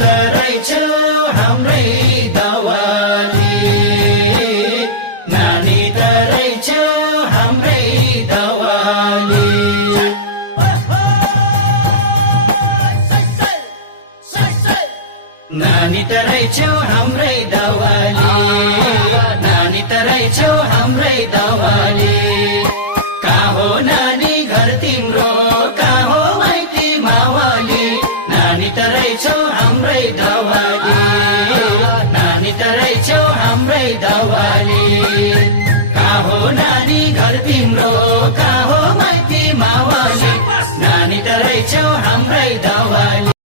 त रहेछौ हाम्रै दवाली नानी त रहेछौ हाम्रै दवाली नानी त रहेछौ हाम्रै दवाली नानी त रहेछौ हाम्रै दवाली कहाँ हो नानी घर तिम्रो कहाँ हो माइती मावाली नानी त रहेछौ हाम्रै दवाली नानी त रहेछौ हाम्रै दवाली कहाँ हो नानी घर तिम्रो कहाँ हो माइती मावाली नानी त रहेछौ हाम्रै दवाली